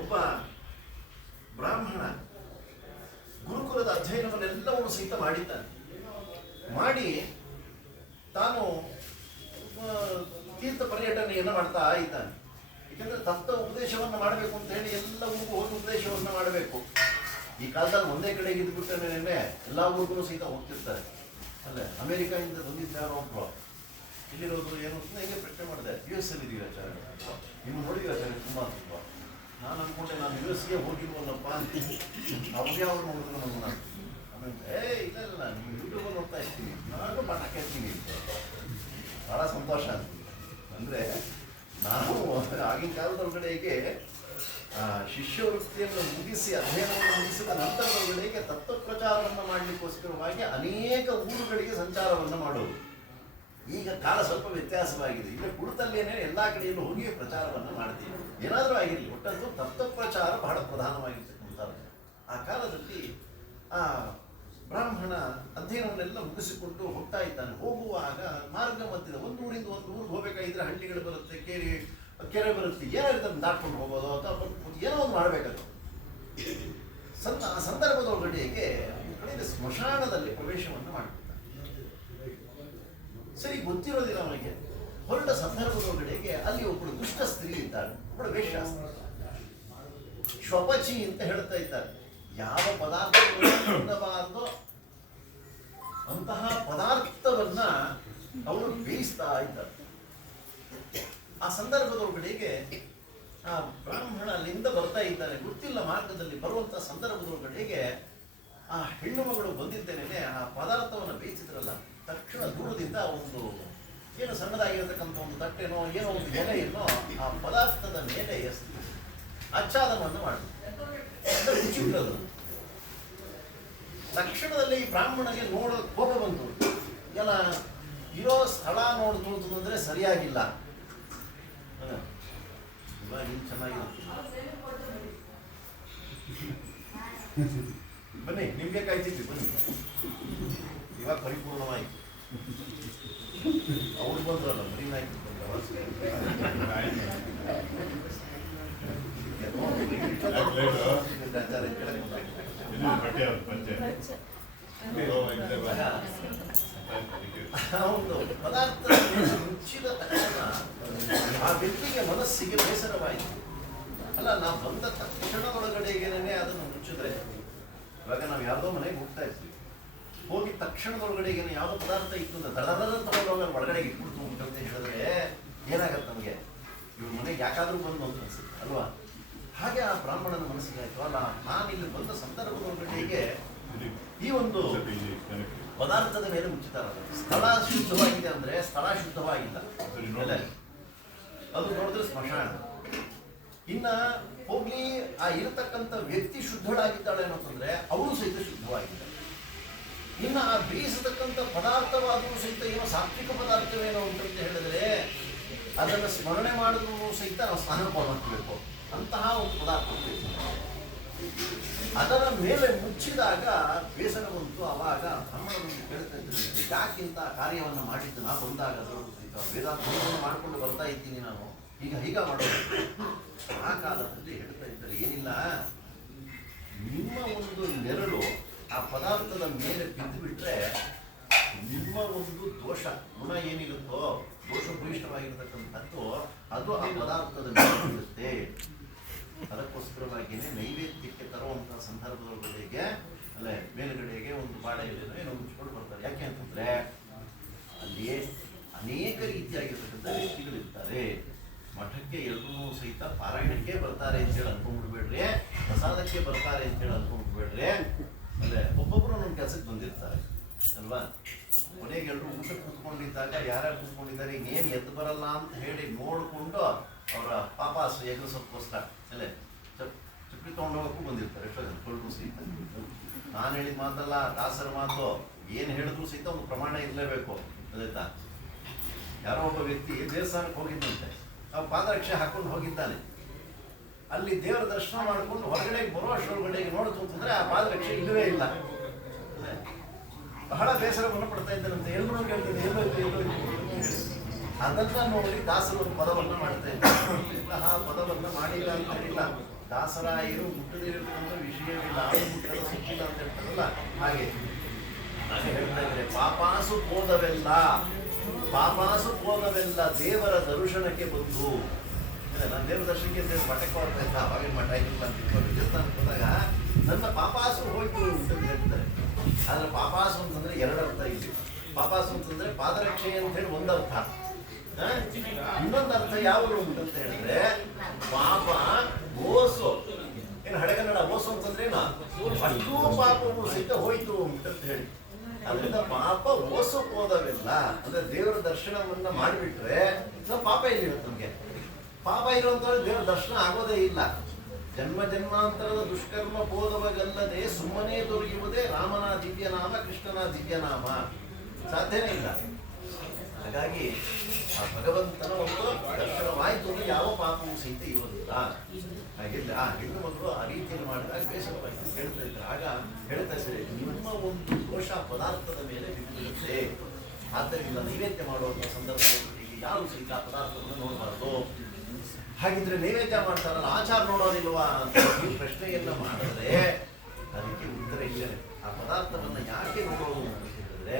ಒಬ್ಬ ಬ್ರಾಹ್ಮಣ ಗುರುಕುಲದ ಅಧ್ಯಯನವನ್ನೆಲ್ಲವನ್ನು ಸಹಿತ ಮಾಡಿದ್ದಾನೆ. ಮಾಡಿ ತಾನು ತೀರ್ಥ ಪರ್ಯಟನೆಯನ್ನು ಮಾಡ್ತಾ ಇದ್ದಾನೆ. ಯಾಕಂದ್ರೆ ತಪ್ಪ ಉಪದೇಶವನ್ನು ಮಾಡಬೇಕು ಅಂತ ಹೇಳಿ ಎಲ್ಲ ಊರಿಗೂ ಹೋಗಿ ಉಪದೇಶವನ್ನು ಮಾಡಬೇಕು. ಈ ಕಾಲದಲ್ಲಿ ಒಂದೇ ಕಡೆ ಇದ್ಬಿಟ್ಟೆ ಎಲ್ಲ ಊರಿಗೂ ಸಹಿತ ಹೋಗ್ತಿರ್ತಾರೆ. ಅಲ್ಲೇ ಅಮೆರಿಕಾದಿಂದ ಬಂದಿದ್ದ ಯಾರೋ ಒಬ್ಬ ಇಲ್ಲಿರೋದು ಏನು ಅಂತ ಪ್ರಶ್ನೆ ಮಾಡಿದೆ. ಯು ಎಸ್ ಅಲ್ಲಿ ಇದೀವಿ ಆಚಾರ್ಯ. ನೀವು ನೋಡಿದೀರಾ ಆಚಾರ್ಯ? ತುಂಬಾ ತುಂಬ. ನಾನು ಅನ್ಕೊಂಡೆ ನಾನು ಯು ಎಸ್ಗೆ ಹೋಗಿಲ್ವಲ್ಲಪ್ಪ ಅಂತ. ಅವ್ರು ನೋಡಿದ್ರು ನಮ್ಮ ಆಮೇಲೆ ಏ ಇಲ್ಲ ಇಲ್ಲ ನೀವು ಯೂಟ್ಯೂಬಲ್ಲಿ ನೋಡ್ತಾ ಇರ್ತೀನಿ ನಾನು ಪಾಠ ಕೇಳ್ತೀನಿ ಭಾಳ ಸಂತೋಷ ಅಂತ ಅಂದ್ರೆ ನಾನು ಆಗಿನ ಕಾಲದೊಳಗಡೆಗೆ ಆ, ಶಿಷ್ಯವೃತ್ತಿಯನ್ನು ಮುಗಿಸಿ ಅಧ್ಯಯನವನ್ನು ಮುಗಿಸಿದ ನಂತರದೊಳಗಡೆಗೆ ತತ್ವ ಪ್ರಚಾರವನ್ನು ಮಾಡಲಿಕ್ಕೋಸ್ಕರವಾಗಿ ಅನೇಕ ಊರುಗಳಿಗೆ ಸಂಚಾರವನ್ನು ಮಾಡೋದು. ಈಗ ಕಾಲ ಸ್ವಲ್ಪ ವ್ಯತ್ಯಾಸವಾಗಿದೆ. ಈಗ ಕುಳಿತಲ್ಲೇನೆ ಎಲ್ಲ ಕಡೆಯಲ್ಲೂ ಹೋಗಿ ಪ್ರಚಾರವನ್ನು ಮಾಡ್ತೀವಿ. ಏನಾದರೂ ಆಗಿರಲಿ ಒಟ್ಟಂತೂ ತತ್ವಪ್ರಚಾರ ಬಹಳ ಪ್ರಧಾನವಾಗಿರ್ತಕ್ಕಂಥದ್ದು ಆ ಕಾಲದಲ್ಲಿ, ಆ ಬ್ರಾಹ್ಮಣ ಅಧ್ಯಯನವನ್ನೆಲ್ಲ ಮುಗಿಸಿಕೊಂಡು ಹೋಗ್ತಾ ಇದ್ದಾನೆ. ಹೋಗುವಾಗ ಮಾರ್ಗ ಮಧ್ಯದ ಒಂದು ಊರಿಂದ ಒಂದು ಊರಿಗೆ ಹೋಗಬೇಕಾಗಿದ್ರೆ ಹಳ್ಳಿಗಳು ಬರುತ್ತೆ, ಕೆರೆ ಕೆರೆ ಬರುತ್ತೆ. ಏನಾಗುತ್ತೆ ದಾಟ್ಕೊಂಡು ಹೋಗೋದು ಅಥವಾ ಏನೋ ಒಂದು ಮಾಡಬೇಕಾಗುತ್ತೆ ಸಂದ ಆ ಸಂದರ್ಭದೊಳಗಡೆಗೆ ಕಡೆಯಲ್ಲಿ ಸ್ಮಶಾನದಲ್ಲಿ ಪ್ರವೇಶವನ್ನು ಮಾಡ್ಬಿಡ್ತಾನೆ ಸರಿ ಗೊತ್ತಿರೋದಿಲ್ಲ ಅವನಿಗೆ. ಹೊರಟ ಸಂದರ್ಭದೊಳಗಡೆಗೆ ಅಲ್ಲಿ ಒಬ್ಬಳು ದುಷ್ಟ ಸ್ತ್ರೀ ಇದ್ದಾಳೆ. ಒಬ್ಬಳು ವೇಷ ಶ್ವಪಚಿ ಅಂತ ಹೇಳ್ತಾ ಇದ್ದಾರೆ ಯಾವ ಪದಾರ್ಥವನ್ನು ತಿನ್ನಬಾರ್ದೋ ಅಂತಹ ಪದಾರ್ಥವನ್ನ ಅವಳು ಬೇಯಿಸ್ತಾ ಇದ್ದಾರೆ ಆ ಸಂದರ್ಭದೊಳಗಡೆಗೆ ಆ ಬ್ರಾಹ್ಮಣ ಅಲ್ಲಿಂದ ಬರ್ತಾ ಇದ್ದಾನೆ. ಗೊತ್ತಿಲ್ಲ ಮಾರ್ಗದಲ್ಲಿ ಬರುವಂತ ಸಂದರ್ಭದೊಳಗಡೆಗೆ ಆ ಹೆಣ್ಣು ಮಗಳು ಬಂದಿದ್ದೇನೆ, ಆ ಬೇಯಿಸಿದ್ರಲ್ಲ ತಕ್ಷಣ ಒಂದು ಏನು ಸಣ್ಣದಾಗಿರತಕ್ಕಂಥ ಒಂದು ತಟ್ಟೆನೋ, ಏನೋ ಒಂದು ಎಲೆಯನ್ನೋ ಆ ಪದಾರ್ಥದ ಮೇಲೆ ಎಸ್ತಿ ಆಚ್ಛಾದನವನ್ನು ಮಾಡಿದ್ರು ರುಚಿ ಬಿಡೋದು ತಕ್ಷಣದಲ್ಲಿ ಬ್ರಾಹ್ಮಣಗೆ ನೋಡೋ ಕೋಪ ಬಂತು. ಎಲ್ಲ, ಇರೋ ಸ್ಥಳ ನೋಡಿದ್ರು ಅಂದ್ರೆ ಸರಿಯಾಗಿಲ್ಲ. ಚೆನ್ನಾಗಿರುತ್ತೆ. ಬನ್ನಿ, ನಿಮ್ಗೆ ಕಾಯ್ತಿದ್ವಿ, ಬನ್ನಿ. ಇವಾಗ ಪರಿಪೂರ್ಣವಾಯಿತು. ಅವ್ರು ಬಂದ್ರಲ್ಲ ಬರೀ ನಾಯ್ಕು ಪದಾರ್ಥ ತಕ್ಷಣ ಆ ವ್ಯಕ್ತಿಗೆ ಮನಸ್ಸಿಗೆ ಬೇಸರವಾಯಿತು ಅಲ್ಲ ನಾವು ಬಂದ ತಕ್ಷಣದೊಳಗಡೆಗೇನೆ ಅದನ್ನು ಮುಚ್ಚಿದ್ರೆ. ಇವಾಗ ನಾವು ಯಾವ್ದೋ ಮನೆಗೆ ಹೋಗ್ತಾ ಇರ್ತೀವಿ ಹೋಗಿ ತಕ್ಷಣದೊಳಗಡೆಗೆ ಯಾವುದೋ ಪದಾರ್ಥ ಇತ್ತು ಅಂದ್ರೆ ದಡದಂತ ಒಳಗಡೆ ಇಟ್ಬಿಡ್ತು ಅಂತ ಹೇಳಿದ್ರೆ ಏನಾಗತ್ತೆ ನಮಗೆ? ಇವ್ರ ಮನೆಗೆ ಯಾಕಾದರೂ ಬಂದು ಅಂತ ಅನ್ಸುತ್ತೆ ಅಲ್ವಾ? ಹಾಗೆ ಆ ಬ್ರಾಹ್ಮಣನ ಮನಸ್ಸಿಗೆ ಆಯ್ತು ಅಲ್ಲ ನಾನು ಇಲ್ಲಿ ಬಂದ ಸಂದರ್ಭದೊಳಗಡೆಗೆ ಈ ಒಂದು ಪದಾರ್ಥದ ಮೇಲೆ ಮುಚ್ಚುತ್ತಾರೆ ಸ್ಥಳ ಶುದ್ಧವಾಗಿದೆ ಅಂದ್ರೆ ಸ್ಥಳ ಶುದ್ಧವಾಗಿಲ್ಲ? ಅದು ನೋಡಿದ್ರೆ ಸ್ಮಶಾನ. ಇನ್ನ ಹೋಗ್ಲಿ ಆ ಇರತಕ್ಕಂಥ ವ್ಯಕ್ತಿ ಶುದ್ಧಳಾಗಿದ್ದಾಳೆ ಅಂತಂದ್ರೆ ಅವಳು ಸಹಿತ ಶುದ್ಧವಾಗಿದ್ದಾಳೆ ಇನ್ನ ಆ ಬೀಸತಕ್ಕಂಥ ಪದಾರ್ಥವಾದರೂ ಸಹಿತ ಏನೋ ಸಾತ್ವಿಕ ಪದಾರ್ಥವೇನೋ ಅಂತ ಹೇಳಿದ್ರೆ ಅದನ್ನು ಸ್ಮರಣೆ ಮಾಡಿದ್ರು ಸಹಿತ ನಾವು ಸ್ನಾನ ಮಾಡಬೇಕು ಅಂತಹ ಒಂದು ಪದಾರ್ಥ ಅದರ ಮೇಲೆ ಮುಚ್ಚಿದಾಗ ಬೇಸರ ಬಂತು. ಅವಾಗ ಬ್ರಹ್ಮನನ್ನು ಕೇಳ್ತಾ ಇದ್ದೀನಿ ಯಾಕಿಂತ ಕಾರ್ಯವನ್ನು ಮಾಡಿದ್ದು? ನಾ ಬಂದಾಗ ವೇದಾಂತವನ್ನು ಮಾಡಿಕೊಂಡು ಬರ್ತಾ ಇದ್ದೀನಿ ನಾನು. ಈಗ ಹೀಗ ಮಾಡೋದು ಆ ಕಾಲದಲ್ಲಿ ಹೇಳ್ತಾ ಇದ್ದಾರೆ, ಏನಿಲ್ಲ ನಿಮ್ಮ ಒಂದು ನೆರಳು ಆ ಪದಾರ್ಥದ ಮೇಲೆ ಬಿದ್ದು ಬಿಟ್ರೆ ನಿಮ್ಮ ಒಂದು ದೋಷ ಗುಣ ಏನಿರುತ್ತೋ ದೋಷ ಭೂಯಿಷ್ಠವಾಗಿರ್ತಕ್ಕಂಥದ್ದು ಅದು ಆ ಪದಾರ್ಥದ ಮೇಲೆ ಬೀಳುತ್ತೆ ಅದಕ್ಕೋಸ್ಕರವಾಗಿಯೇ ನೈವೇದ್ಯಕ್ಕೆ ತರುವಂತಹ ಸಂದರ್ಭದೊಳಗಡೆಗೆ ಅಲ್ಲೇ ಮೇಲುಗಡೆಗೆ ಒಂದು ಬಾಳೆ ಎಲೆನೋ ಏನೋ ಮುಚ್ಕೊಂಡು ಬರ್ತಾರೆ ಯಾಕೆ ಅಂತಂದ್ರೆ ಅಲ್ಲಿ ಅನೇಕ ರೀತಿಯಾಗಿರ್ತಕ್ಕಂಥ ವ್ಯಕ್ತಿಗಳಿರ್ತಾರೆ ಮಠಕ್ಕೆ ಎಲ್ಲರೂ ಸಹಿತ ಪಾರಾಯಣಕ್ಕೆ ಬರ್ತಾರೆ ಅಂತೇಳಿ ಅನ್ಕೊಂಡ್ಬಿಡ್ಬೇಡ್ರಿ ಪ್ರಸಾದಕ್ಕೆ ಬರ್ತಾರೆ ಅಂತ ಹೇಳಿ ಅನ್ಕೊಂಡ್ಬಿಡ್ರಿ ಅಲ್ಲೇ ಒಬ್ಬೊಬ್ರು ನಮ್ಮ ಕೆಲಸಕ್ಕೆ ಬಂದಿರ್ತಾರೆ, ಅಲ್ವಾ? ಕೊನೆಗೆ ಎಲ್ಲರೂ ಊಟಕ್ಕೆ ಕೂತ್ಕೊಂಡಿದ್ದಾಗ ಯಾರ್ಯಾರು ಕೂತ್ಕೊಂಡಿದ್ದಾರೆ ಏನು ಎದ್ದು ಬರಲ್ಲ ಅಂತ ಹೇಳಿ ನೋಡಿಕೊಂಡು ಅವರ ಪಾಪಾಸ್ ಸೊಪ್ಪೋಸ್ಕರ ಅಲ್ಲೇ ಚಪ್ ತೊಗೊಂಡು ಹೋಗೋಕ್ಕೂ ಬಂದಿರ್ತಾರೆ. ಎಷ್ಟೋ ಜನ ನಾನು ಹೇಳಿದ ಮಾತಲ್ಲ, ದಾಸರ ಮಾತು, ಏನು ಹೇಳಿದ್ರು ಸಹಿತ ಒಂದು ಪ್ರಮಾಣ ಇರಲೇಬೇಕು ಗೊತ್ತಾಯ್ತಾ ಯಾರೋ ಒಬ್ಬ ವ್ಯಕ್ತಿ ದೇವಸ್ಥಾನಕ್ಕೆ ಹೋಗಿದ್ದಂತೆ ನಾವು ಪಾದರಕ್ಷೆ ಹಾಕೊಂಡು ಹೋಗಿದ್ದಾನೆ. ಅಲ್ಲಿ ದೇವರ ದರ್ಶನ ಮಾಡಿಕೊಂಡು ಹೊರಗಡೆ ಬರುವ ಅಷ್ಟರೊಳಗಡೆಗೆ ನೋಡ್ತು ಅಂತಂದ್ರೆ ಆ ಪಾದರಕ್ಷೆ ಇಲ್ಲವೇ ಇಲ್ಲ? ಬಹಳ ಬೇಸರವನ್ನು ಪಡ್ತಾ ಇದ್ದಾರಂತೆ ಎಲ್ಲರೂ ಕೇಳ್ತಿದ್ದೆ ಎಲ್ಲೋ ಎಲ್ಲೋ. ಅದನ್ನ ನೋಡಿ ದಾಸರು ಪದವನ್ನು ಮಾಡ್ತಾ ಇದ್ದಾರೆ. ಇಂತಹ ಪದವನ್ನು ಮಾಡಿಲ್ಲ ಅಂತ ಹೇಳಿಲ್ಲ. ದಾಸರಾಯರು ಮುಟ್ಟದಿರತಕ್ಕಂಥ ವಿಷಯವಿಲ್ಲ ಸಿಕ್ಕಿಲ್ಲ ಅಂತ ಹೇಳ್ತಾರಲ್ಲ, ಹಾಗೆ. ಹೇಳ್ತಾ ಪಾಪಾಸು ಹೋದವೆಲ್ಲ ಪಾಪಾಸು ಹೋದವೆಲ್ಲ ದೇವರ ದರ್ಶನಕ್ಕೆ ಬಂದು ನಾನು ದೇವರ ದರ್ಶನಕ್ಕೆ ಹೇಳಿ ಮಠಕ್ಕೆ ಹೋಗ್ತಾ ಅವಾಗಿನ ಮಠ ಇಲ್ಲ ಅಂತ ನನ್ನ ಪಾಪಾಸು ಹೋಯ್ತು ಅಂತ ಹೇಳ್ತಾರೆ. ಆದ್ರೆ ಪಾಪಾಸು ಅಂತಂದ್ರೆ ಎರಡು ಅರ್ಥ ಇಲ್ಲಿ ಪಾಪಾಸು ಅಂತಂದ್ರೆ ಪಾದರಕ್ಷೆ ಅಂತ ಹೇಳಿ ಒಂದು ಅರ್ಥ? ಇನ್ನೊಂದು ಅರ್ಥ ಯಾವುದು ಅಂತ ಹೇಳಿದ್ರೆ, ಪಾಪ ಓಸು. ಏನು ಹಳೆಗನ್ನಡ ಓಸು ಅಂತಂದ್ರೆ ಅಷ್ಟೂ ಪಾಪವು ಸಹಿತ ಹೋಯ್ತು ಅಂತ ಹೇಳಿ. ಅದರಿಂದ ಪಾಪ ಓಸು ಹೋದವೆಲ್ಲ, ಅಂದ್ರೆ ದೇವರ ದರ್ಶನವನ್ನ ಮಾಡಿಬಿಟ್ರೆ ಪಾಪ ಎಲ್ಲಿರುತ್ತೆ ನಮ್ಗೆ? ಪಾಪ ಇರುವಂಥವ್ರು ದೇವರ ದರ್ಶನ ಆಗೋದೇ ಇಲ್ಲ. ಜನ್ಮ ಜನ್ಮಾಂತರದ ದುಷ್ಕರ್ಮ ಬೋಧವಗಲ್ಲದೆ ಸುಮ್ಮನೆ ದೊರೆಯುವುದೇ ರಾಮನ ದಿವ್ಯನಾಮ ಕೃಷ್ಣನ ದಿವ್ಯನಾಮ ಸಾಧ್ಯನೇ ಇಲ್ಲ. ಹಾಗಾಗಿ ಆ ಭಗವಂತನ ಒಂದು ದರ್ಶನವಾಯಿತು ಅಂದ್ರೆ ಯಾವ ಪಾಪವೂ ಸಹಿತ ಇರುವುದಿಲ್ಲ. ಹಾಗಿಲ್ಲ ಆ ಹೆಣ್ಣು ಮಕ್ಕಳು ಆ ರೀತಿಯಲ್ಲಿ ಮಾಡಿದಾಗ ಬೇಸರವಾಗಿ ಹೇಳ್ತಾ ಇದ್ದಾರೆ ಆಗ ಹೇಳ್ತಾ ಸರಿ ನಿಮ್ಮ ಒಂದು ದೋಷ ಪದಾರ್ಥದ ಮೇಲೆ ಬಿದ್ದಿರುತ್ತೆ. ಆದ್ದರಿಂದ ನೈವೇದ್ಯ ಮಾಡುವಂಥ ಸಂದರ್ಭದಲ್ಲಿ ಯಾರು ಸಹಿತ ಪದಾರ್ಥವನ್ನು ನೋಡಬಾರದು. ಹಾಗಿದ್ರೆ ನೈವೇದ್ಯ ಮಾಡ್ತಾರಲ್ಲ, ಆಚಾರ ನೋಡೋದಿಲ್ವಾ ಅಂತ ಈ ಪ್ರಶ್ನೆಯನ್ನ ಮಾಡಿದ್ರೆ ಅದಕ್ಕೆ ಉತ್ತರ ಇಲ್ಲೇ ಆ ಪದಾರ್ಥವನ್ನ ಯಾಕೆ ನೋಡೋದು ಅಂತ ಹೇಳಿದ್ರೆ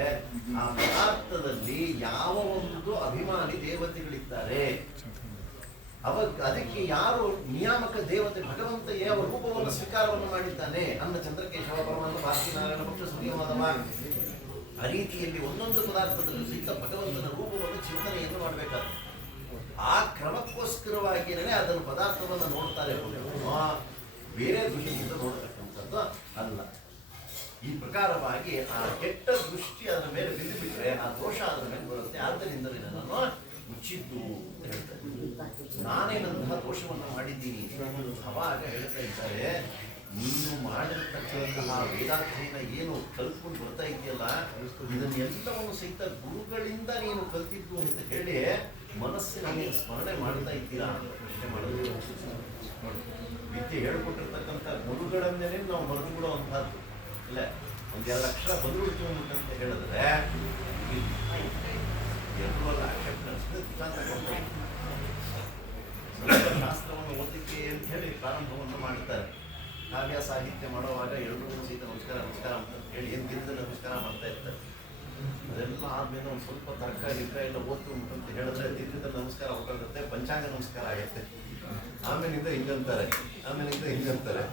ಆ ಪದಾರ್ಥದಲ್ಲಿ ಯಾವ ಒಂದು ಅಭಿಮಾನಿ ದೇವತೆಗಳಿದ್ದಾರೆ ಅವ ಅದಕ್ಕೆ ಯಾರು ನಿಯಾಮಕ ದೇವತೆ ಭಗವಂತ ಯಾವ ರೂಪವನ್ನು ಸ್ವೀಕಾರವನ್ನು ಮಾಡಿದ್ದಾನೆ? ಅನ್ನ ಚಂದ್ರಕೇಶವ ಪರಮಾತ್ಮ ಭಾರತೀನಾರಾಯಣ ಪಕ್ಷ ಸೂರ್ಯಮಾಧವ ಆ ರೀತಿಯಲ್ಲಿ ಒಂದೊಂದು ಪದಾರ್ಥದಲ್ಲೂ ಸಹಿತ ಭಗವಂತನ ರೂಪವನ್ನು ಚಿಂತನೆಯನ್ನು ಮಾಡಬೇಕಾಗ್ತದೆ. ಆ ಕ್ರಮಕ್ಕೋಸ್ಕರವಾಗಿಯೇ ಅದನ್ನು ಪದಾರ್ಥವನ್ನು ನೋಡ್ತಾರೆ ಆ, ಬೇರೆ ದೃಷ್ಟಿಯಿಂದ ನೋಡತಕ್ಕಂಥದ್ದು ಅಲ್ಲ. ಈ ಪ್ರಕಾರವಾಗಿ ಆ ಕೆಟ್ಟ ದೃಷ್ಟಿ ಅದರ ಮೇಲೆ ಬಿದ್ದು ಬಿಟ್ಟರೆ ಆ ದೋಷ ಅದರ ಮೇಲೆ ಬರುತ್ತೆ. ಆದ್ದರಿಂದ ನಾನು ಮುಚ್ಚಿದ್ದು ಅಂತ ಹೇಳ್ತಾರೆ. ನಾನೇನಂತಹ ದೋಷವನ್ನು ಮಾಡಿದ್ದೀನಿ ಅವಾಗ ಹೇಳ್ತಾ ಇದ್ದಾರೆ. ನೀನು ಮಾಡಿರ್ತಕ್ಕಂತಹ ವೇದಾಧ್ಯಯನ ಏನು ಕಲ್ತ್ಕೊಂಡು ಬರ್ತಾ ಇದೆಯಲ್ಲ ಇದನ್ನೆಲ್ಲವನ್ನು ಸಹಿತ ಗುರುಗಳಿಂದ ನೀನು ಕಲ್ತಿದ್ದು ಅಂತ ಹೇಳಿ ಮನಸ್ಸಿನಲ್ಲಿ ಸ್ಮರಣೆ ಮಾಡ್ತಾ ಇದ್ದೀರಾ? ನೋಡಿ, ವಿದ್ಯೆ ಹೇಳ್ಕೊಟ್ಟಿರ್ತಕ್ಕಂಥ ಗುರುಗಳನ್ನೇ ನಾವು ಮರೆದು ಇಲ್ಲ ಎರಡು ಅಕ್ಷರ ಬಂದ್ಬಿಡ್ತು ಅಂತ ಹೇಳಿದ್ರೆ ಶಾಸ್ತ್ರವನ್ನು ಓದಲಿಕ್ಕೆ ಅಂತ ಹೇಳಿ ಪ್ರಾರಂಭವನ್ನು ಮಾಡ್ತಾರೆ. ಕಾವ್ಯ ಸಾಹಿತ್ಯ ಮಾಡುವಾಗ ಎಲ್ಲರೂ ಸಹಿತ ನಮಸ್ಕಾರ ನಮಸ್ಕಾರ ಅಂತ ಹೇಳಿ ಏನು ನಮಸ್ಕಾರ ಮಾಡ್ತಾ ಇರ್ತಾರೆ. ಅದೆಲ್ಲ ಆದ್ಮೇಲೆ ಒಂದು ಸ್ವಲ್ಪ ತರಕಾರಿ ಇದ್ರೆ ಎಲ್ಲ ಓದ್ತು ಅಂತ ಹೇಳಿದ್ರೆ ದಿನದಲ್ಲಿ ನಮಸ್ಕಾರ ಹೋಗುತ್ತೆ ಪಂಚಾಂಗ ನಮಸ್ಕಾರ ಆಗುತ್ತೆ ಆಮೇಲಿಂದ ಹಿಂಗಂತಾರೆ ಆಮೇಲಿಂದ ಹಿಂಗಂತಾರೆ.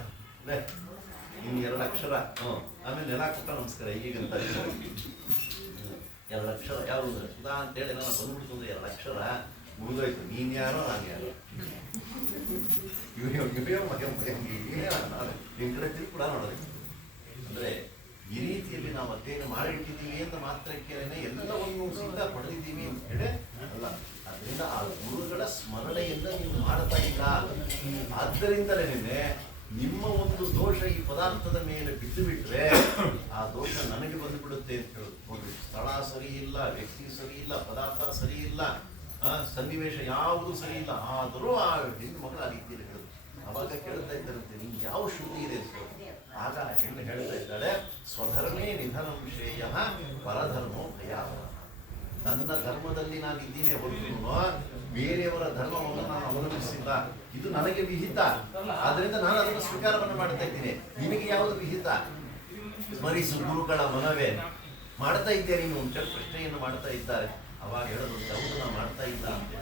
ಇನ್ನು ಎರಡು ಅಕ್ಷರ, ಹ್ಞೂ. ಆಮೇಲೆ ನೆಲ ಕೊಟ್ಟ ನಮಸ್ಕಾರ ಈಗಂತಾರೆ ಎರಡು ಅಕ್ಷರ ಯಾವುದು? ಸುಧಾ ಅಂತೇಳಿ ನಾನು ಬಂದ್ಬಿಡ್ತು ಅಂದ್ರೆ ಎರಡು ಅಕ್ಷರ ಮುಗಿದೋಯ್ತು. ನೀನು ಯಾರೋ, ನಾನು ಯಾರೋ. ಇವೇ ಇವೇ ಮಗ ಮಗ ನಾನು ಕಡೆ ತಿಳ್ಕೊಡ ಅಂದ್ರೆ ಈ ರೀತಿಯಲ್ಲಿ ನಾವು ಅಧ್ಯಯನ ಮಾಡಿಟ್ಟಿದ್ದೀವಿ ಅಂತ ಮಾತ್ರಕ್ಕೇನೆ ಎಲ್ಲವನ್ನು ಸಿದ್ಧ ಪಡೆದಿದ್ದೀವಿ ಅಂತ ಹೇಳಿ ಅಲ್ಲ, ಅದರಿಂದ ಆ ಗುರುಗಳ ಸ್ಮರಣೆಯನ್ನ ನೀವು ಮಾಡ್ತಾ ಇಲ್ಲ ಆದ್ದರಿಂದಲೇ ನಿಮ್ಮ ಒಂದು ದೋಷ ಈ ಪದಾರ್ಥದ ಮೇಲೆ ಬಿದ್ದು ಬಿಟ್ರೆ ಆ ದೋಷ ನನಗೆ ಬಂದುಬಿಡುತ್ತೆ ಅಂತ ಹೇಳುದು ಸ್ಥಳ ಸರಿ ಇಲ್ಲ ವ್ಯಕ್ತಿ ಸರಿ ಇಲ್ಲ ಪದಾರ್ಥ ಸರಿ ಇಲ್ಲ ಸನ್ನಿವೇಶ ಯಾವುದು ಸರಿ ಇಲ್ಲ ಆದರೂ ಆ ಹೆಣ್ಣು ಮಗಳ ಆ ರೀತಿಯಲ್ಲಿ ಹೇಳುದು ಅವಾಗ ಕೇಳ್ತಾ ಇದ್ದಾರಂತೆ, ನಿಮ್ಗೆ ಯಾವ ಶುದ್ಧಿ ಇದೆ ಅಂತ ಆಗ ಹೆಣ್ಣು ಹೇಳ್ತಾ ಇದ್ದಾಳೆ, ಸ್ವಧರ್ಮೇ ನಿಧನಂ ಶ್ರೇಯ ಪರಧರ್ಮೋ ಭಯ ನನ್ನ ಧರ್ಮದಲ್ಲಿ ನಾನು ಇದ್ದೀನಿ ಹೊರತು ಬೇರೆಯವರ ಧರ್ಮವನ್ನು ನಾನು ಅವಲಂಬಿಸಿಲ್ಲ. ಇದು ನನಗೆ ವಿಹಿತ. ಆದ್ರಿಂದ ನಾನು ಅದನ್ನು ಸ್ವೀಕಾರವನ್ನು ಮಾಡ್ತಾ ಇದ್ದೀನಿ. ನಿಮಗೆ ಯಾವುದು ವಿಹಿತ? ಸ್ಮರಿಸು ಗುರುಗಳ ಮನವೇ. ಮಾಡ್ತಾ ಇದ್ದೆ ನೀನು? ಅಂತ ಪ್ರಶ್ನೆಯನ್ನು ಮಾಡ್ತಾ ಇದ್ದಾರೆ. ಅವಾಗ ಹೇಳೋದು ಹೌದು ನಾನು ಮಾಡ್ತಾ ಇಲ್ಲ ಅಂತ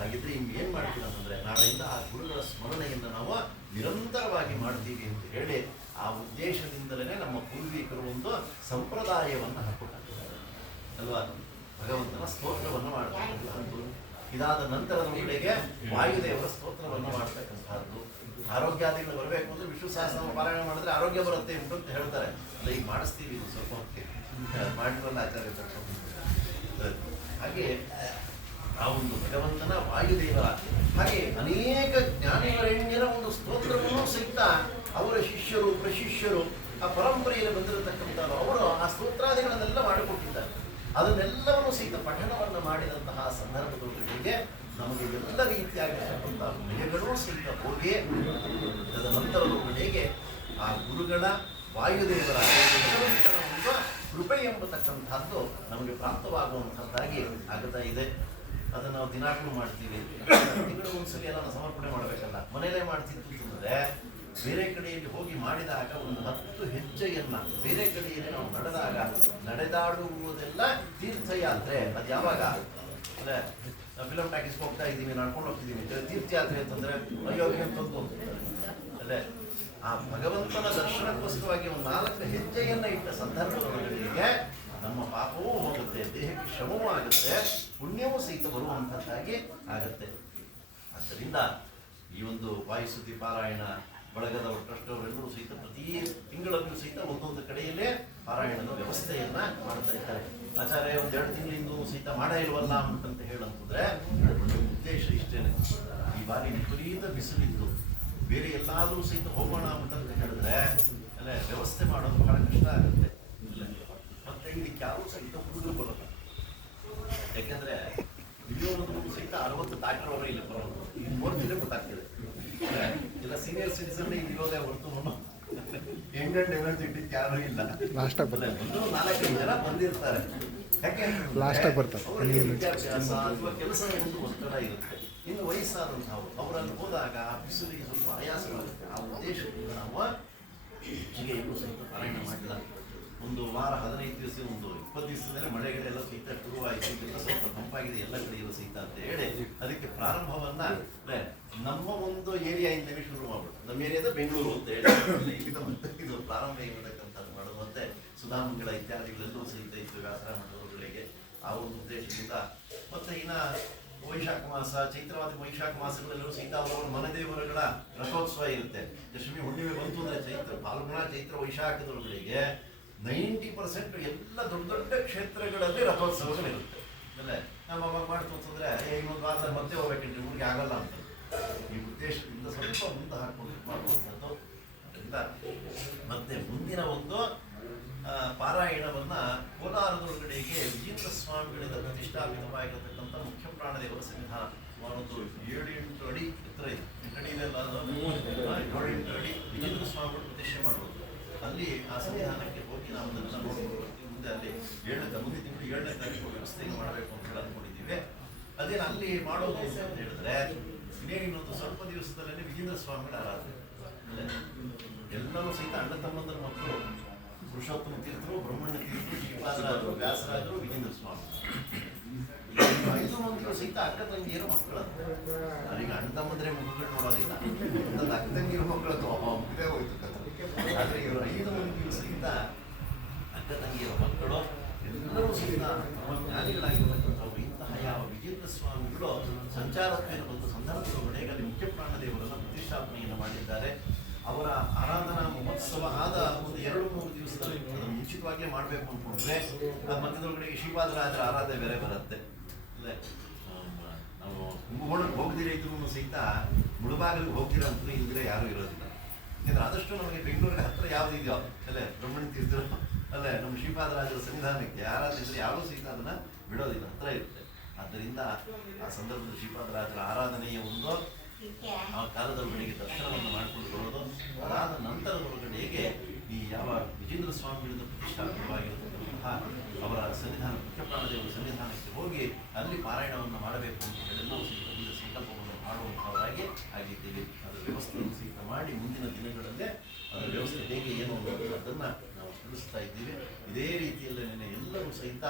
ಹಾಗಿದ್ರೆ ಇನ್ನು ಏನ್ ಮಾಡ್ತೀವಿ ಅಂತಂದ್ರೆ ನಾಳೆಯಿಂದ ಆ ಗುರುಗಳ ಸ್ಮರಣೆಯನ್ನು ನಾವು ನಿರಂತರವಾಗಿ ಮಾಡ್ತೀವಿ ಅಂತ ಹೇಳಿ ಆ ಉದ್ದೇಶದಿಂದಲೇ ನಮ್ಮ ಪೂರ್ವಿಕರು ಒಂದು ಸಂಪ್ರದಾಯವನ್ನು ಹಾಕಿಕೊಂಡಿದ್ದಾರೆ ಅಲ್ವಾ? ಭಗವಂತನ ಸ್ತೋತ್ರವನ್ನು ಮಾಡ್ತಕ್ಕಂಥದ್ದು. ಇದಾದ ನಂತರದ ವೇಳೆಗೆ ವಾಯುದೇವರ ಸ್ತೋತ್ರವನ್ನು ಮಾಡ್ತಕ್ಕಂಥದ್ದು. ಆರೋಗ್ಯಾದಿಗಳು ಬರಬೇಕು ಅಂದ್ರೆ ವಿಶ್ವ ಸಹಸ್ರ ಪಾರಾಯಣ ಮಾಡಿದ್ರೆ ಆರೋಗ್ಯ ಬರುತ್ತೆ ಅಂತ ಹೇಳ್ತಾರೆ. ಅಲ್ಲ, ಈಗ ಮಾಡಿಸ್ತೀವಿ ಇದು ಸ್ವಲ್ಪ ಮಾಡಿದ್ರಲ್ಲ ಆಚಾರ್ಯ ಹಾಗೆ, ಆ ಒಂದು ಭಗವಂತನ ವಾಯುದೇವರ ಹಾಗೆ ಅನೇಕ ಜ್ಞಾನಿವರೆಣ್ಯರ ಒಂದು ಸ್ತೋತ್ರವನ್ನು ಸಹಿತ ಅವರ ಶಿಷ್ಯರು, ಪ್ರಶಿಷ್ಯರು, ಆ ಪರಂಪರೆಯಲ್ಲಿ ಬಂದಿರತಕ್ಕಂಥವ್ರು, ಅವರು ಆ ಸ್ತೋತ್ರಾದಿಗಳನ್ನೆಲ್ಲ ಮಾಡಿಕೊಟ್ಟಿದ್ದಾರೆ. ಅದನ್ನೆಲ್ಲವನ್ನು ಸಹಿತ ಪಠಣವನ್ನು ಮಾಡಿದಂತಹ ಸಂದರ್ಭದೊಂದಿಗೆ ನಮಗೆ ಎಲ್ಲ ರೀತಿಯಾಗಿರ್ತಕ್ಕಂಥ ಭಯಗಳೂ ಸಹಿತ ಹೋಗಿ ತದನಂತರದೊಂದಿಗೆ ಆ ಗುರುಗಳ ವಾಯುದೇವರ ಕೃಪೆ ಎಂಬತಕ್ಕಂಥದ್ದು ನಮಗೆ ಪ್ರಾಪ್ತವಾಗುವಂಥದ್ದಾಗಿ ಆಗ್ತಾ ಇದೆ. ಅದನ್ನು ನಾವು ದಿನಾಗ್ಲೂ ಮಾಡ್ತೀವಿ. ತಿಂಗಳು ಒಂದ್ಸಲಿ ಎಲ್ಲ ಸಮರ್ಪಣೆ ಮಾಡಬೇಕಲ್ಲ. ಮನೇಲೇ ಮಾಡ್ತಿತ್ತು ಅಂತಂದ್ರೆ ಬೇರೆ ಕಡೆಯಲ್ಲಿ ಹೋಗಿ ಮಾಡಿದಾಗ ಒಂದು ಹತ್ತು ಹೆಜ್ಜೆಯನ್ನ ಬೇರೆ ಕಡೆಯಲ್ಲಿ ನಾವು ನಡೆದಾಗ ನಡೆದಾಡುವುದೆಲ್ಲ ತೀರ್ಥಯಾತ್ರೆ. ಅದು ಯಾವಾಗ? ಅಂದ್ರೆ ಫಿಲಮ್ ಟಾಕೀಸ್ಗೆ ಹೋಗ್ತಾ ಇದ್ದೀವಿ, ನಡ್ಕೊಂಡು ಹೋಗ್ತಿದ್ದೀವಿ ತೀರ್ಥಯಾತ್ರೆ ಅಂತಂದ್ರೆ ಅಂತಂದು ಅಲ್ಲೇ ಆ ಭಗವಂತನ ದರ್ಶನಕ್ಕೋಸ್ಕರವಾಗಿ ಒಂದು ನಾಲ್ಕು ಹೆಜ್ಜೆಯನ್ನ ಇಟ್ಟ ಸಂದರ್ಭಗಳಿಗೆ ನಮ್ಮ ಪಾಪವೂ ಹೋಗುತ್ತೆ, ದೇಹಕ್ಕೆ ಶ್ರಮವೂ ಆಗುತ್ತೆ, ಪುಣ್ಯವೂ ಸಹಿತ ಬರುವಂಥದ್ದಾಗಿ ಆಗುತ್ತೆ. ಆದ್ದರಿಂದ ಈ ಒಂದು ವಾಯುಸುದ್ದಿ ಪಾರಾಯಣ ಬಳಗದವರು ಟ್ರಸ್ಟವರೆಲ್ಲರೂ ಸಹಿತ ಪ್ರತಿ ತಿಂಗಳಲ್ಲೂ ಸಹಿತ ಒಂದೊಂದು ಕಡೆಯಲ್ಲೇ ಪಾರಾಯಣದ ವ್ಯವಸ್ಥೆಯನ್ನ ಮಾಡ್ತಾ ಇದ್ದಾರೆ. ಆಚಾರ್ಯ, ಒಂದ್ ಎರಡು ತಿಂಗಳಿಂದ ಸಹಿತ ಮಾಡೇ ಇಲ್ವಲ್ಲ ಅಂತಂತ ಹೇಳಂತಂದ್ರೆ ಉದ್ದೇಶ ಇಷ್ಟೇನೆ. ಈ ಬಾರಿ ವಿಪರೀತ ಬಿಸಿಲಿದ್ದು, ಬೇರೆ ಎಲ್ಲಾದ್ರೂ ಸಹಿತ ಹೋಗೋಣ ಅಂತಂತ ಹೇಳಿದ್ರೆ, ಅಲ್ಲೇ ವ್ಯವಸ್ಥೆ ಮಾಡೋದು ಬಹಳ ಕಷ್ಟ ಆಗುತ್ತೆ ಇಲ್ಲ. ಮತ್ತೆ ಇದಕ್ಕೆ ಯಾರು ಸಹಿತ ಹುಡುಗರು ಬರೋಲ್ಲ ಯಾಕೆಂದ್ರೆ ಇಲ್ಲಿಯವರೆಗೂ ಸಹಿತ ಅರವತ್ತು ದಾಟಿರೋರು ಇಲ್ಲಿ ಬರೋದು ಇಲ್ಲಿ ನೋಡ್ತಿದ್ರೆ ಗೊತ್ತಾಗ್ತದೆ ಅಂದ್ರೆ ಎಲ್ಲ ಸೀನಿಯರ್ ಸಿಟಿಸನ್ ಇರೋದೇ ಹೊರತು ಎಂಟೆಂಟು ಎನರ್ಜೆಟಿಕ್ ಯಾರು ಇಲ್ಲ. ಲಾಸ್ಟ್ ಆಗಿ ಬರ್ತಾರೆ. ನಾಲ್ಕು ನಾಲ್ಕೈದು ಜನ ಬಂದಿರ್ತಾರೆ. ಯಾಕೆ? ಲಾಸ್ಟ್ ಆಗಿ ಬರ್ತಾರೆ. ಅವರಿಗೆ ವಿದ್ಯಾಭ್ಯಾಸ ಅಥವಾ ಕೆಲಸ ಒಂದು ಒತ್ತಡ ಇರುತ್ತೆ. ಇನ್ನು ವಯಸ್ಸಾದಂಥವ್ರು ಅವರಲ್ಲಿ ಹೋದಾಗ ಆ ಬಿಸಿಲಿಗೆ ಸ್ವಲ್ಪ ಆಯಾಸವಾಗುತ್ತೆ ಆ ಉದ್ದೇಶದಿಂದ ನಾವು ಹೆಚ್ಚಿಗೆ ಎಲ್ಲೂ ಸಹಿತ ಪಾರಾಯಣ ಮಾಡಿಲ್ಲ. ಒಂದು ವಾರ ಹದಿನೈದು ದಿವಸ ಒಂದು ಇಪ್ಪತ್ತು ದಿವಸದಲ್ಲಿ ಮಳೆಗಡೆ ಎಲ್ಲ ಸಹಿತ ಶುರುವಾಯಿತು, ಇದೆಲ್ಲ ಸ್ವಲ್ಪ ತಂಪಾಗಿದೆ ಎಲ್ಲ ಕಡೆ ಇರೋ ಸಹಿತ ಅಂತ ಹೇಳಿ ಅದಕ್ಕೆ ಪ್ರಾರಂಭವನ್ನ ನಮ್ಮ ಒಂದು ಏರಿಯಾಯಿಂದಲೇ ಶುರು ಮಾಡ್ಬಿಟ್ಟು ನಮ್ಮ ಏರಿಯಾದ ಬೆಂಗಳೂರು ಅಂತ ಹೇಳಿ. ಇದು ಪ್ರಾರಂಭ ಇರತಕ್ಕಂಥದ್ದು ಮಾಡುವಂತೆ ಸುಧಾಮಂಗಳ ಇತ್ಯಾದಿಗಳೆಲ್ಲೂ ಸಹಿತ ಇತ್ತು ವ್ಯಾಸರ ಮಂಡಲಗಳಿಗೆ ಆ ಒಂದು ಉದ್ದೇಶದಿಂದ ಮತ್ತೆ ಇನ್ನ ವೈಶಾಖ ಮಾಸ, ಚೈತ್ರವಾದ ವೈಶಾಖ ಮಾಸಗಳಲ್ಲೂ ಸಹಿತ ಅವರವರ ಮನದೇವರುಗಳ ರಥೋತ್ಸವ ಇರುತ್ತೆ. ದಶಮಿ ಹುಣ್ಣಿಮೆ ಬಂತು ಅಂದ್ರೆ ಚೈತ್ರ, ಫಾಲ್ಗುಣ, ಚೈತ್ರ ವೈಶಾಖದೊಳಗಳಿಗೆ ನೈಂಟಿ ಪರ್ಸೆಂಟ್ ಎಲ್ಲ ದೊಡ್ಡ ದೊಡ್ಡ ಕ್ಷೇತ್ರಗಳಲ್ಲಿ ರಥೋತ್ಸವಗಳಿರುತ್ತೆ. ಅಲ್ಲೇ ನಮ್ಮ ಅವಾಗ ಮಾಡ್ತು ಅಂತಂದ್ರೆ ಇನ್ನೊಂದು ವಾರ ಮತ್ತೆ ಹೋಗ್ಬೇಕೇನ್ರಿ ಊರಿಗೆ ಆಗಲ್ಲ ಅಂತ. ಈ ಉದ್ದೇಶದಿಂದ ಸ್ವಲ್ಪ ಮುಂದೆ ಹಾಕೊಂಡು ಮಾಡುವಂಥದ್ದು. ಅದರಿಂದ ಮತ್ತೆ ಮುಂದಿನ ಒಂದು ಆ, ಪಾರಾಯಣವನ್ನ ಕೋಲಾರದೊಳಗಡೆಗೆ ವಿಜೇಂದ್ರ ಸ್ವಾಮಿಗಳಿಂದ ಪ್ರತಿಷ್ಠಾಪಿತವಾಗಿರತಕ್ಕಂಥ ಮುಖ್ಯ ಪ್ರಾಣದೇವರ ಸನ್ನಿಧಾನ ಸುಮಾರು ಒಂದು ಏಳು ಎಂಟು ಅಡಿ ಎತ್ತರ ಇದೆ ಎಂಟು ಅಡಿ ಇದೆ ಅಲ್ಲ ಅದು? ಆ, ಏಳು ಎಂಟು ಅಡಿ ವಿಜೇಂದ್ರ ಸ್ವಾಮಿಗಳು ಪ್ರತಿಷ್ಠೆ ಮಾಡುವುದು ಅಲ್ಲಿ ಆ ಸನ್ನಿಧಾನಕ್ಕೆ ಹೋಗಿ ನಾವು ಅದನ್ನೆಲ್ಲ ನೋಡ್ಕೊಂಡು ಬರ್ತೀವಿ ಮುಂದೆ ಅಲ್ಲಿ ಏಳನೇ ತಾರೀಕು ವ್ಯವಸ್ಥೆಯನ್ನು ಮಾಡಬೇಕು ಅಂತ ಅಂದ್ಕೊಂಡಿದ್ದೀವಿ ಅದೇ ಅಲ್ಲಿ ಮಾಡೋದು ಅಂತ ಹೇಳಿದ್ರೆ ಇನ್ನೇ ಇನ್ನೊಂದು ಸ್ವಲ್ಪ ದಿವಸದಲ್ಲೇ ವಿಜೇಂದ್ರ ಸ್ವಾಮಿಗಳ ಆರಾಧನೆ. ಎಲ್ಲರೂ ಸಹಿತ ಅಣ್ಣ ತಮ್ಮಂದರ ಮಕ್ಕಳು, ಪುರುಷೋತ್ತಮ ತೀರ್ಥರು ಬ್ರಹ್ಮಣ್ಯ ತೀರ್ಥರು ಶ್ರೀಪಾದರಾಜರು ವ್ಯಾಸರಾಜರು ವಿಜೇಂದ್ರ ಸ್ವಾಮಿ. ಐದು ಮಂದಿರು ಸಹಿತ ಅಕ್ಕ ತಂಗಿಯರು ಮಕ್ಕಳು. ನನಗೆ ಅಣ್ಣ ತಮ್ಮಂದ್ರೆ ಮಕ್ಕಳು ನೋಡೋದಿಲ್ಲ. ನನ್ನ ಅಕ್ಕ ತಂಗಿಯರು ಮಕ್ಕಳು ಮುಗಿದೇ ಹೋಯ್ತು ಇವರು ಐದು ಮಂದಿರು ಸಹಿತ ಅಕ್ಕ ತಂಗಿಯರ ಮಕ್ಕಳು. ಎಲ್ಲರೂ ಸಹಿತ ಜ್ಞಾನಿಗಳಾಗಿರ್ತಕ್ಕಂಥವ್ರು ಇಂತಹ ಯಾವ ವಿಜೇಂದ್ರ ಸ್ವಾಮಿಗಳು ಸಂಚಾರತ್ವೇನ ಬಂದ ಸಂದರ್ಭದ ಅಲ್ಲಿ ಮುಖ್ಯ ಪ್ರಾಣದೇವರನ್ನ ಪ್ರತಿಷ್ಠಾಪನೆಯನ್ನು ಮಾಡಿದ್ದಾರೆ ಅವರ ಆರಾಧನಾ ಮಹೋತ್ಸವ ಆದ ಒಂದು ಎರಡು ಮೂರು ದಿವಸದಲ್ಲಿ ಅದನ್ನು ಮುಂಚಿತವಾಗಿಯೇ ಮಾಡಬೇಕು ಅಂದ್ಕೊಂಡ್ರೆ ಆ ಮಧ್ಯದೊಳಗಡೆ ಶ್ರೀಪಾದರಾಜರ ಆರಾಧನೆ ಬೇರೆ ಬರುತ್ತೆ ಅಲ್ಲೇ ನಾವು ಕುಂಭಕೋಣಕ್ಕೆ ಹೋಗದಿರೇ ಸಹಿತ ಮುಳುಬಾಗಿಲಿಗೆ ಹೋಗ್ತೀರ ಅಂತಲೂ ಇಲ್ದಿರೆ ಯಾರು ಇರೋದಿಲ್ಲ. ಯಾಕಂದ್ರೆ ಆದಷ್ಟು ನಮಗೆ ಬೆಂಗಳೂರಿಗೆ ಹತ್ರ ಯಾವ್ದು ಇದೆಯೋ ಅಲ್ಲೇ ಬ್ರಹ್ಮಣ ತೀರ್ಥರು ಅಲ್ಲೇ ನಮ್ಮ ಶ್ರೀಪಾದರಾಜರ ಸನ್ನಿಧಾನಕ್ಕೆ ಯಾರಾದ್ರೂ ಯಾರೂ ಸಹಿತ ಅದನ್ನ ಬಿಡೋದಿಲ್ಲ, ಹತ್ರ ಇರುತ್ತೆ. ಆದ್ದರಿಂದ ಆ ಸಂದರ್ಭದಲ್ಲಿ ಶ್ರೀಪಾದರಾಜರ ಆರಾಧನೆಯ ಒಂದು ಆ ಕಾಲದ ಕಾಲದೊಳಗಡೆಗೆ ದರ್ಶನವನ್ನು ಮಾಡಿಕೊಂಡು ಬರೋದು ಅದಾದ ಹೇಗೆ ಈ ಯಾವ ವಿಜೇಂದ್ರ ಸ್ವಾಮಿಗಳಿಂದ ಪ್ರತಿಷ್ಠಾಪಿತವಾಗಿರತಕ್ಕಂತಹ ಅವರ ಸನ್ನಿಧಾನ ಮುಖ್ಯ ಪ್ರಾಣದೇವರ ಸನ್ನಿಧಾನಕ್ಕೆ ಹೋಗಿ ಅಲ್ಲಿ ಪಾರಾಯಣವನ್ನು ಮಾಡಬೇಕು ಅಂತ ಹೇಳೆಲ್ಲವೂ ಸಹಿತ ಸಂಕಲ್ಪವನ್ನು ಮಾಡುವಂಥವರಾಗಿ ಆಗಿದ್ದೇವೆ. ಅದರ ವ್ಯವಸ್ಥೆಯನ್ನು ಸಹಿತ ಮಾಡಿ ಮುಂದಿನ ದಿನಗಳಲ್ಲೇ ಅದರ ವ್ಯವಸ್ಥೆ ಹೇಗೆ ಏನು ಅನ್ನೋದನ್ನ ನಾವು ತಿಳಿಸ್ತಾ ಇದ್ದೀವಿ ಇದೇ ರೀತಿಯಲ್ಲಿ ನಿನ್ನೆ ಎಲ್ಲರೂ ಸಹಿತ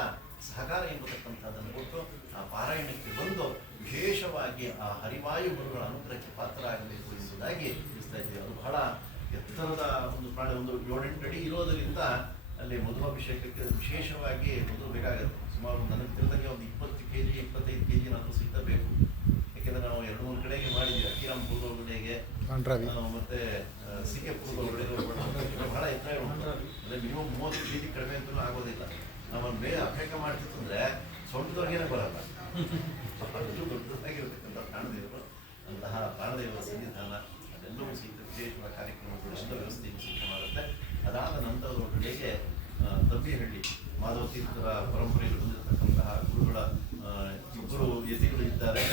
ಸಹಕಾರ ಎಂಬತಕ್ಕಂಥದ್ದನ್ನು ಕೊಟ್ಟು ಆ ಪಾರಾಯಣಕ್ಕೆ ಬಂದು ವಿಶೇಷವಾಗಿ ಆ ಹರಿವಾಯು ಗುರುಗಳ ಅನುಗ್ರಹಕ್ಕೆ ಪಾತ್ರರಾಗಬೇಕು ಎಂಬುದಾಗಿ ತಿಳಿಸ್ತಾ ಇದ್ದೀವಿ. ಅದು ಬಹಳ ಎತ್ತರದ ಒಂದು ಪ್ರಾಣಿ, ಒಂದು ಏಳೆಂಟು ಅಡಿ ಇರೋದರಿಂದ ಅಲ್ಲಿ ಮಧುರಾಭಿಷೇಕಕ್ಕೆ ವಿಶೇಷವಾಗಿ ಮಧು ಬೇಕಾಗುತ್ತೆ. ಸುಮಾರು ನನಗೆ ತಿಳಿದಂಗೆ ಒಂದು ಇಪ್ಪತ್ತು ಕೆ ಜಿ ಇಪ್ಪತ್ತೈದು ಕೆ ಜಿ ನಾನು ಸಹಿತ ಯಾಕೆಂದ್ರೆ ನಾವು ಎರಡು, ಮೂರು ಕಡೆಗೆ ಮಾಡಿದ್ದೀವಿ. ಅಕ್ಕಿರಾಮ್ ಪೂರ್ವ ಪಾಂಡ್ರಾವಿ ಆ, ಮತ್ತೆ ಸಿ ಕೆ ಬಹಳ ಎತ್ತರ ಅಂದ್ರೆ ಮಿನಿಮಮ್ ಮೂವತ್ತು ಕೆ ಜಿ ಕಡಿಮೆ ಅಂತಲೂ ಆಗೋದಿಲ್ಲ. ನಾವು ಬೇಗ ಅಪೇಕ್ಷೆ ಮಾಡ್ತಿತ್ತು ಅಂದ್ರೆ ಸೊಂಟದವ್ರಿಗೇನೆ ಬರಲ್ಲ. ಅಷ್ಟು ದೊಡ್ಡದಾಗಿರ್ತಕ್ಕಂಥ ಪ್ರಾಣದೇವರು ಅಂತಹ ಪ್ರಾಣದೇವರ ಸನ್ನಿಧಾನ ಅದೆಲ್ಲವೂ ಸಹಿತ ವಿಶೇಷವಾದ ಕಾರ್ಯಕ್ರಮಗಳು ಎಲ್ಲ ವ್ಯವಸ್ಥೆಯನ್ನು ಸಿದ್ಧ ಮಾಡುತ್ತೆ. ಅದಾದ ನಂತರದ ಒಟ್ಟಿಗೆ ತಬ್ಬಿಹಳ್ಳಿ ಮಾಧವ ತೀರ್ಥರ ಪರಂಪರೆಯಲ್ಲಿ ಬಂದಿರತಕ್ಕಂತಹ ಗುರುಗಳ ಇಬ್ಬರು ಯತಿಗಳು ಇದ್ದಾರೆ.